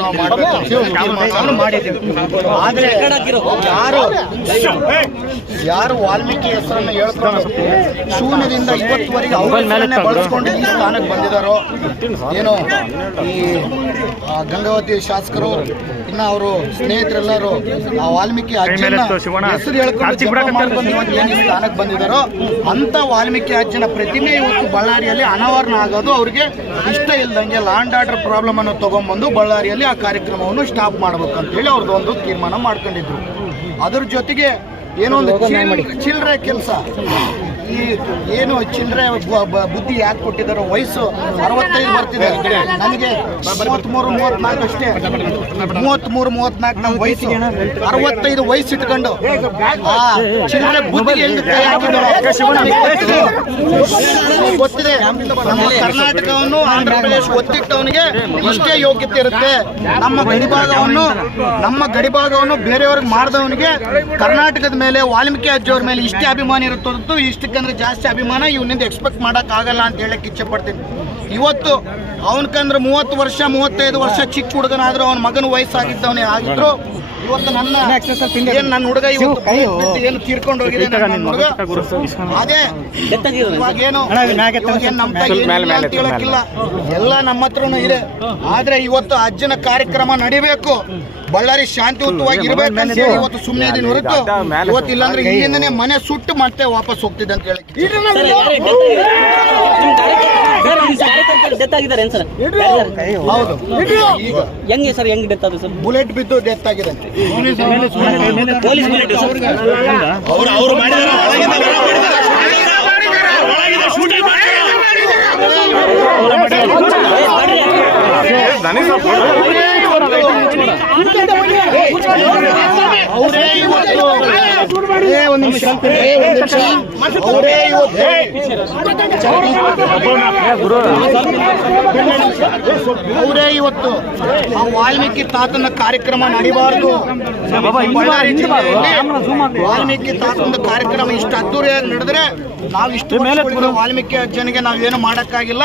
ನಾವು ಮಾಡಬೇಕು ಮಾಡಿದ್ದೀವಿ. ಆದರೆ ಯಾರು ವಾಲ್ಮೀಕಿ ಹೆಸರನ್ನು ಹೇಳ್ಕೊಂಡು ಶೂನ್ಯದಿಂದ ಇವತ್ತುವರೆಗೆ ಅವರನ್ನೇ ಬಳಸ್ಕೊಂಡು ಈ ಸ್ಥಾನಕ್ಕೆ ಬಂದಿದ್ದಾರೋ ಏನೋ ಈ ಗಂಗಾವತಿ ಶಾಸಕರು ಇನ್ನು ಅವರು ಸ್ನೇಹಿತರೆಲ್ಲರೂ ಆ ವಾಲ್ಮೀಕಿ ಅಜ್ಜನ ಹೆಸರು ಹೇಳ್ಕೊಂಡು ಏನು ಸ್ಥಾನಕ್ಕೆ ಬಂದಿದ್ದಾರೋ ಅಂತ ವಾಲ್ಮೀಕಿ ಅಜ್ಜನ ಪ್ರತಿಮೆ ಇವತ್ತು ಬಳ್ಳಾರಿಯಲ್ಲಿ ಅನಾವರಣ ಆಗೋದು ಅವ್ರಿಗೆ ಇಷ್ಟ ಇಲ್ದಂಗೆ ಲ್ಯಾಂಡ್ ಆರ್ಡರ್ ಪ್ರಾಬ್ಲಮ್ ಅನ್ನು ತಗೊಂಡ್ಬಂದು ಬಳ್ಳಾರಿಯಲ್ಲಿ ಆ ಕಾರ್ಯಕ್ರಮವನ್ನು ಸ್ಟಾಪ್ ಮಾಡ್ಬೇಕು ಅಂತೇಳಿ ಅವ್ರದ್ದು ಒಂದು ತೀರ್ಮಾನ ಮಾಡ್ಕೊಂಡಿದ್ರು. ಅದ್ರ ಜೊತೆಗೆ ಏನೋ ಒಂದು ಚಿಲ್ಲರೆ ಕೆಲಸ, ಈ ಏನು ಚಿಲ್ಲರೆ ಬುದ್ಧಿ ಯಾಕೆ ಕೊಟ್ಟಿದ್ದಾರೋ, ವಯಸ್ಸು 65 ಬರ್ತಿದೆ, ನನಗೆ 33-34 ಅಷ್ಟೇ, 33-34 ನಮ್ಮ ವಯಸ್ಸು, 65 ವಯಸ್ಸು ಇಟ್ಕೊಂಡು ಆ ಚಿಲ್ಲರೆ ಬುದ್ಧಿ ಹೆಂಗೆ ಕೈ ಹಾಕಿದಾರೋ ಗೊತ್ತಿದೆ. ನಮ್ಮ ಕರ್ನಾಟಕವನ್ನು ಆಂಧ್ರ ಪ್ರದೇಶ ಒತ್ತಿಟ್ಟವನಿಗೆ ಇಷ್ಟೇ ಯೋಗ್ಯತೆ ಇರುತ್ತೆ. ನಮ್ಮ ಗಡಿಭಾಗವನ್ನು ಬೇರೆಯವ್ರಿಗೆ ಮಾಡಿದವನಿಗೆ ಕರ್ನಾಟಕದ ಮೇಲೆ ವಾಲ್ಮೀಕಿ ಅಜ್ಜವ್ರ ಮೇಲೆ ಇಷ್ಟೇ ಅಭಿಮಾನ ಇರುತ್ತದ್ದು. ಇಷ್ಟಕ್ಕಂದ್ರೆ ಜಾಸ್ತಿ ಅಭಿಮಾನ ಇವನಿಂದ ಎಕ್ಸ್ಪೆಕ್ಟ್ ಮಾಡಕ್ ಆಗಲ್ಲ ಅಂತ ಹೇಳಕ್ ಇಚ್ಛೆ ಪಡ್ತೀನಿ. ಇವತ್ತು ಅವನಕಂದ್ರೆ 30 ವರ್ಷ 35 ವರ್ಷ ಚಿಕ್ಕ ಹುಡುಗನಾದ್ರೂ ಅವನ ಮಗನ ವಯಸ್ಸಾಗಿದ್ದವನೇ ಆಗಿದ್ರು. ಇವತ್ತು ನನ್ನ ಹುಡುಗ ಏನು ತೀರ್ಕೊಂಡು ಹೋಗಿದೆ ಹುಡುಗ, ಅದೇ ಇವಾಗೇನು ನಮ್ಮ ಅಂತ ಹೇಳಕ್ಕಿಲ್ಲ, ಎಲ್ಲ ನಮ್ಮ ಹತ್ರನೂ ಇದೆ. ಆದ್ರೆ ಇವತ್ತು ಅಜ್ಜನ ಕಾರ್ಯಕ್ರಮ ನಡಿಬೇಕು, ಬಳ್ಳಾರಿ ಶಾಂತಿಯುತವಾಗಿ ಇರ್ಬೇಕಂತ ಹೇಳಿ ಇವತ್ತು ಸುಮ್ಮನೆ ಇದೀನಿ ಹೊರತು ಇವತ್ತು ಇಲ್ಲಾಂದ್ರೆ ಇಲ್ಲಿಂದನೇ ಮನೆ ಸುಟ್ಟು ಮತ್ತೆ ವಾಪಸ್ ಹೋಗ್ತಿದ್ದೆ ಅಂತ ಹೇಳಿ. ಹೌದು, ಹೆಂಗೆ ಸರ್, ಹೆಂಗ್ ಡೆತ್ ಆಗಿದೆ ಸರ್? ಬುಲೆಟ್ ಬಿದ್ದು ಡೆತ್ ಆಗಿದೆ. ಅವರೇ ಇವತ್ತು ಆ ವಾಲ್ಮೀಕಿ ತಾತನ ಕಾರ್ಯಕ್ರಮ ನಡಿಬಾರ್ದು. ವಾಲ್ಮೀಕಿ ತಾತನ ಕಾರ್ಯಕ್ರಮ ಇಷ್ಟು ಅದ್ದೂರಿಯಾಗಿ ನಡೆದ್ರೆ ನಾವು ಇಷ್ಟು ವಾಲ್ಮೀಕಿ ಅಜ್ಜನಿಗೆ ನಾವೇನು ಮಾಡೋಕ್ಕಾಗಿಲ್ಲ.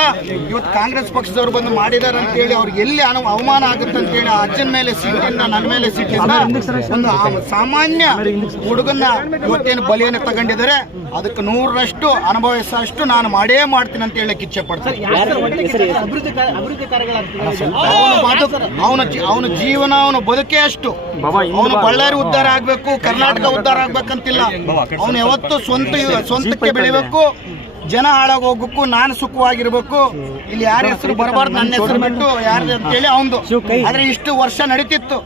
ಇವತ್ತು ಕಾಂಗ್ರೆಸ್ ಪಕ್ಷದವ್ರು ಬಂದು ಮಾಡಿದಾರೆ ಅಂತೇಳಿ ಅವ್ರಿಗೆ ಎಲ್ಲಿ ಅವಮಾನ ಆಗುತ್ತೆ ಅಂತೇಳಿ ಆ ಅಜ್ಜನ ಮೇಲೆ ಸಿಟ್ಟಿಂದ, ನನ್ನ ಮೇಲೆ ಸಿಟ್ಟಿಂದ ಒಂದು ಸಾಮಾನ್ಯ ಹುಡುಗನ್ನ ಇವತ್ತೇನು ಬಲಿಯನ್ನು ತಗೊಂಡಿದ್ದಾರೆ, ಅದಕ್ಕೆ 100ರಷ್ಟು ಅನುಭವಿಸಷ್ಟು ನಾನು ಮಾಡೇ ಮಾಡ್ತೀನಿ ಅಂತ ಹೇಳಕ್ ಇಚ್ಛೆ ಪಡ್ತೀನಿ. ಅವನ ಜೀವನ, ಅವನ ಬದುಕೇ ಅಷ್ಟು. ಅವನು ಬಳ್ಳಾರಿ ಉದ್ಧಾರ ಆಗ್ಬೇಕು, ಕರ್ನಾಟಕ ಉದ್ಧಾರ ಆಗ್ಬೇಕಂತಿಲ್ಲ. ಅವನು ಯಾವತ್ತು ಸ್ವಂತಕ್ಕೆ ಬೆಳಿಬೇಕು, ಜನ ಹಾಳಾಗಿ ಹೋಗ್ಬೇಕು, ನಾನು ಸುಖವಾಗಿರ್ಬೇಕು, ಇಲ್ಲಿ ಯಾರ ಹೆಸರು ಬರಬಾರ್ದು, ನನ್ನ ಹೆಸರು ಬಿಟ್ಟು ಯಾರು ಅಂತೇಳಿ ಅವನು. ಆದ್ರೆ ಇಷ್ಟು ವರ್ಷ ನಡೀತಿತ್ತು.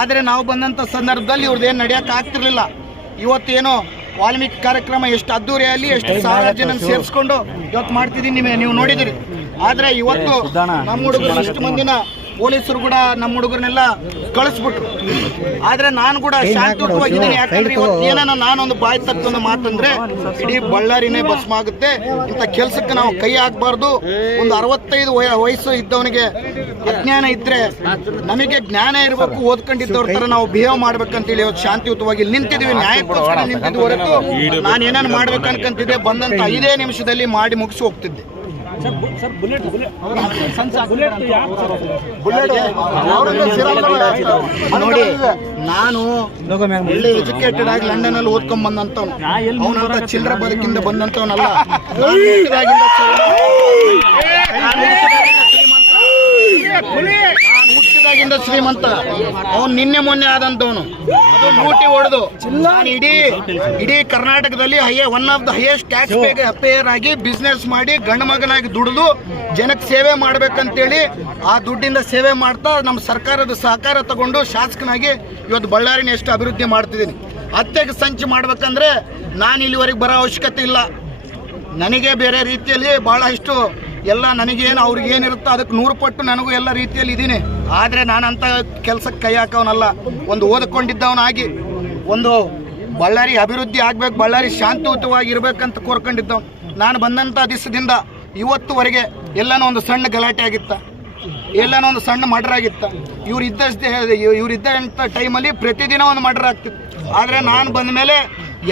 ಆದ್ರೆ ನಾವು ಬಂದಂತ ಸಂದರ್ಭದಲ್ಲಿ ಇವ್ರದ್ದೇನು ನಡೆಯಕ್ ಆಗ್ತಿರ್ಲಿಲ್ಲ. ಇವತ್ತೇನೋ ವಾಲ್ಮೀಕಿ ಕಾರ್ಯಕ್ರಮ ಎಷ್ಟು ಅದ್ದೂರಿಯಲ್ಲಿ ಎಷ್ಟು ಸಾವಿರ ಜನ ಸೇರಿಸ್ಕೊಂಡು ಇವತ್ತು ಮಾಡ್ತಿದ್ದೀನಿ, ನೀವು ನೋಡಿದಿರಿ. ಆದ್ರೆ ಇವತ್ತು ನಮ್ಮ ಹುಡುಗರು ಇಷ್ಟು ಮಂದಿನ ಪೊಲೀಸರು ಕೂಡ ನಮ್ಮ ಹುಡುಗರನ್ನೆಲ್ಲ ಕಳಿಸ್ಬಿಟ್ರು. ಆದ್ರೆ ನಾನು ಕೂಡ ಶಾಂತಿಯುತವಾಗಿದ್ದೀನಿ. ಯಾಕಂದ್ರೆ ಇವತ್ತು ಏನಾನ ನಾನೊಂದು ಬಾಯಿ ತಕ್ಕೊಂದು ಮಾತಂದ್ರೆ ಇಡೀ ಬಳ್ಳಾರಿನೇ ಭಸ್ಮ ಆಗುತ್ತೆ. ಇಂಥ ಕೆಲ್ಸಕ್ಕೆ ನಾವು ಕೈ ಹಾಕಬಾರ್ದು. ಒಂದು 65 ವಯಸ್ಸು ಇದ್ದವನಿಗೆ ಅಜ್ಞಾನ ಇದ್ರೆ ನಮಗೆ ಜ್ಞಾನ ಇರಬೇಕು, ಓದ್ಕೊಂಡಿದ್ದವ್ರ ತರ ನಾವು ಬಿಹೇವ್ ಮಾಡ್ಬೇಕಂತೇಳಿ ಇವತ್ತು ಶಾಂತಿಯುತವಾಗಿ ನಿಂತಿದ್ವಿ, ನ್ಯಾಯಕ್ಕೋಸ್ಕರ ನಿಂತಿದ್ವಿ ಹೊರತು ನಾನು ಏನೇನು ಮಾಡ್ಬೇಕು ಅನ್ಕಂತಿದ್ದೆ ಬಂದಂತ 5 ನಿಮಿಷದಲ್ಲಿ ಮಾಡಿ ಮುಗಿಸಿ ಹೋಗ್ತಿದ್ದೆ. ನೋಡಿ, ನಾನು ಒಳ್ಳೆ ಎಜುಕೇಟೆಡ್ ಆಗಿ ಲಂಡನ್ ಅಲ್ಲಿ ಓದ್ಕೊಂಡ್ ಬಂದಂತವ್ನು, ಅವನಂತ ಚಿಲ್ಲರೆ ಬದುಕಿಂದ ಬಂದಂತವನಲ್ಲ. ಹುಟ್ಟಿದಾಗಿಂದ ಶ್ರೀಮಂತ. ಅವನು ನಿನ್ನೆ ಮೊನ್ನೆ ಆದಂತವನು, ಅದು ಲೂಟಿ ಹೊಡೆದು ನಾನು ಇಡೀ ಕರ್ನಾಟಕದಲ್ಲಿ one of the highest tax pair ಆಗಿ ಬಿಸ್ನೆಸ್ ಮಾಡಿ ಗಂಡು ಮಗನಾಗಿ ದುಡಿದು ಜನಕ್ಕೆ ಸೇವೆ ಮಾಡ್ಬೇಕಂತೇಳಿ ಆ ದುಡ್ಡಿಂದ ಸೇವೆ ಮಾಡ್ತಾ ನಮ್ಮ ಸರ್ಕಾರದ ಸಹಕಾರ ತಗೊಂಡು ಶಾಸಕನಾಗಿ ಇವತ್ತು ಬಳ್ಳಾರಿನ ಎಷ್ಟು ಅಭಿವೃದ್ಧಿ ಮಾಡ್ತಿದ್ದೀನಿ. ಹತ್ಯೆಗೆ ಸಂಚು ಮಾಡ್ಬೇಕಂದ್ರೆ ನಾನು ಇಲ್ಲಿವರೆಗೆ ಬರೋ ಅವಶ್ಯಕತೆ ಇಲ್ಲ. ನನಗೆ ಬೇರೆ ರೀತಿಯಲ್ಲಿ ಬಹಳಷ್ಟು ಎಲ್ಲ ನನಗೇನು ಅವ್ರಿಗೇನಿರುತ್ತೋ ಅದಕ್ಕೆ 100 ಪಟ್ಟು ನನಗೂ ಎಲ್ಲ ರೀತಿಯಲ್ಲಿ ಇದ್ದೀನಿ. ಆದರೆ ನಾನಂತ ಕೆಲಸಕ್ಕೆ ಕೈ ಹಾಕೋನಲ್ಲ. ಒಂದು ಓದ್ಕೊಂಡಿದ್ದವನಾಗಿ ಒಂದು ಬಳ್ಳಾರಿ ಅಭಿವೃದ್ಧಿ ಆಗ್ಬೇಕು, ಬಳ್ಳಾರಿ ಶಾಂತಿಯುತವಾಗಿರ್ಬೇಕಂತ ಕೋರ್ಕೊಂಡಿದ್ದವನು. ನಾನು ಬಂದಂಥ ದಿವಸದಿಂದ ಇವತ್ತುವರೆಗೆ ಎಲ್ಲನೋ ಒಂದು ಸಣ್ಣ ಗಲಾಟೆ ಆಗಿತ್ತ, ಎಲ್ಲನೋ ಒಂದು ಸಣ್ಣ ಮರ್ಡರ್ ಆಗಿತ್ತ. ಇವರಿದ್ದಂಥ ಟೈಮಲ್ಲಿ ಪ್ರತಿದಿನ ಒಂದು ಮರ್ಡರ್ ಆಗ್ತಿತ್ತು. ಆದರೆ ನಾನು ಬಂದ ಮೇಲೆ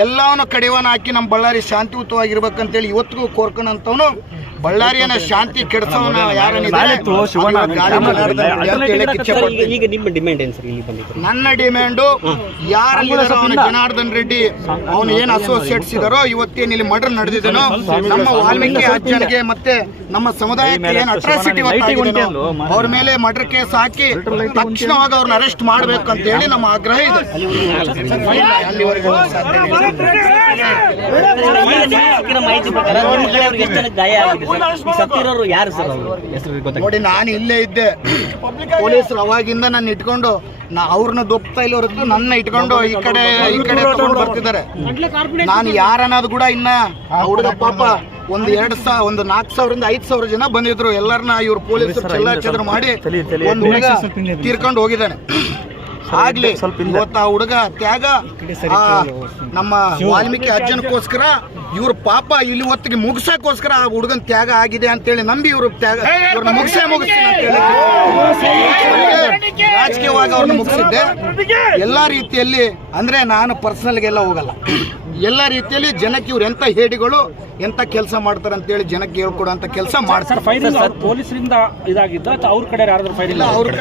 ಎಲ್ಲವನ್ನ ಕಡಿವಾಣ ಹಾಕಿ ನಮ್ಮ ಬಳ್ಳಾರಿ ಶಾಂತಿಯುತವಾಗಿರ್ಬೇಕಂತೇಳಿ ಇವತ್ತಿಗೂ ಕೋರ್ಕೊಂಡಂಥವನು ಬಳ್ಳಾರಿಯನ್ನ ಶಾಂತಿ ಕೆಡಿಸೋನ ಯಾರನ್ನಿದ್ದಾರೆ ಈಗ ನಿಮ್ಮ ಡಿಮ್ಯಾಂಡ್ ಏನು ಸರ್ ಇಲ್ಲಿ ಬಂದಿದ್ರು? ನನ್ನ ಡಿಮ್ಯಾಂಡು ಯಾರಲ್ಲಿದ್ದಾರೋ ಅವನು ಜನಾರ್ದನ್ ರೆಡ್ಡಿ ಅವನು ಏನು ಅಸೋಸಿಯೇಟ್ಸ್ ಇದಾರೋ ಇವತ್ತೇನು ಇಲ್ಲಿ ಮರ್ಡರ್ ನಡೆದಿದ್ದೇನೋ ನಮ್ಮ ವಾಲ್ಮೀಕಿ ಅಜ್ಜನಿಗೆ ಮತ್ತೆ ನಮ್ಮ ಸಮುದಾಯಕ್ಕೆ ಏನು ಅಟ್ರಾಸಿಟಿ ಅವ್ರ ಮೇಲೆ ಮರ್ಡರ್ ಕೇಸ್ ಹಾಕಿ ತಕ್ಷಣವಾಗಿ ಅವ್ರನ್ನ ಅರೆಸ್ಟ್ ಮಾಡ್ಬೇಕು ಅಂತ ಹೇಳಿ ನಮ್ಮ ಆಗ್ರಹ ಇದೆ. ಅಲ್ಲಿವರೆಗೂ ಸಿಕ್ಕಿರೋ ಮಾಹಿತಿ ಪ್ರಕಾರ ನಿಮ್ಮ ಕಡೆ ಅವ್ರಿಗೆ ಎಷ್ಟು ಜನಕ್ಕೆ ಗಾಯ ಆಗಿದೆ ಸರ್? ಸತ್ತಿರೋರು ಯಾರು ಸರ್? ಅವರು ಹೆಸರು ಗೊತ್ತಾಗ ನೋಡಿ, ನಾನು ಇಲ್ಲೇ ಇದ್ದೆ. ಪೊಲೀಸರು ಅವಾಗಿಂದ ನನ್ನ ಇಟ್ಕೊಂಡು ಅವ್ರನ್ನ ದೊಪ್ತಾ ಇಲ್ಲ ಹೊರತು ನನ್ನ ಇಟ್ಕೊಂಡು ಈ ಕಡೆ ತಗೊಂಡು ಬರ್ತಿದ್ದಾರೆ. ನಾನು ಯಾರನ್ನೋದು ಕೂಡ ಇನ್ನ ಹುಡುಗ ಪಾಪ ಒಂದು 4,000ರಿಂದ 5,000 ಜನ ಬಂದಿದ್ರು. ಎಲ್ಲರನ್ನ ಇವ್ರು ಪೊಲೀಸರು ಚೆಲ್ಲಾಚದ್ರ ಮಾಡಿ ಒಂದು ಹುಡುಗ ತೀರ್ಕೊಂಡು ಹೋಗಿದ್ದಾನೆ. ಆಗ್ಲಿ ಇವತ್ತು ಆ ಹುಡುಗ ತ್ಯಾಗ ನಮ್ಮ ವಾಲ್ಮೀಕಿ ಅಜ್ಜನಕ್ಕೋಸ್ಕರ ಇವ್ರ ಪಾಪ ಇಲ್ಲಿ ಹೊತ್ತಿಗೆ ಮುಗಿಸೋಕ್ಕೋಸ್ಕರ ಆ ಹುಡುಗನ ತ್ಯಾಗ ಆಗಿದೆ ಅಂತೇಳಿ ನಂಬಿ ಇವ್ರು ಇವ್ರನ್ನ ಮುಗಿಸ್ತೀನಿ ಅಂತೇಳಿ ರಾಜಕೀಯವಾಗಿ ಅವ್ರನ್ನ ಮುಗಿಸಿದ್ದೆ. ಎಲ್ಲ ರೀತಿಯಲ್ಲಿ ಅಂದ್ರೆ ನಾನು ಪರ್ಸನಲ್ಗೆಲ್ಲ ಹೋಗಲ್ಲ. ಎಲ್ಲ ರೀತಿಯಲ್ಲಿ ಜನಕ್ಕೆ ಇವ್ರು ಎಂತ ಹೇಡಿಗಳು ಎಂತ ಕೆಲಸ ಮಾಡ್ತಾರೆ ಅಂತೇಳಿ ಜನಕ್ಕೆ ಹೇಳ್ಕೊಡುವಂತ ಕೆಲಸ ಮಾಡ್ತಾರೆ. ಪೊಲೀಸರಿಂದ ಇದಾಗಿದ್ದ ಅವ್ರ ಕಡೆ ಯಾರಾದ್ರೂ ಫೈರ್ ಇಲ್ಲ? ಅವ್ರ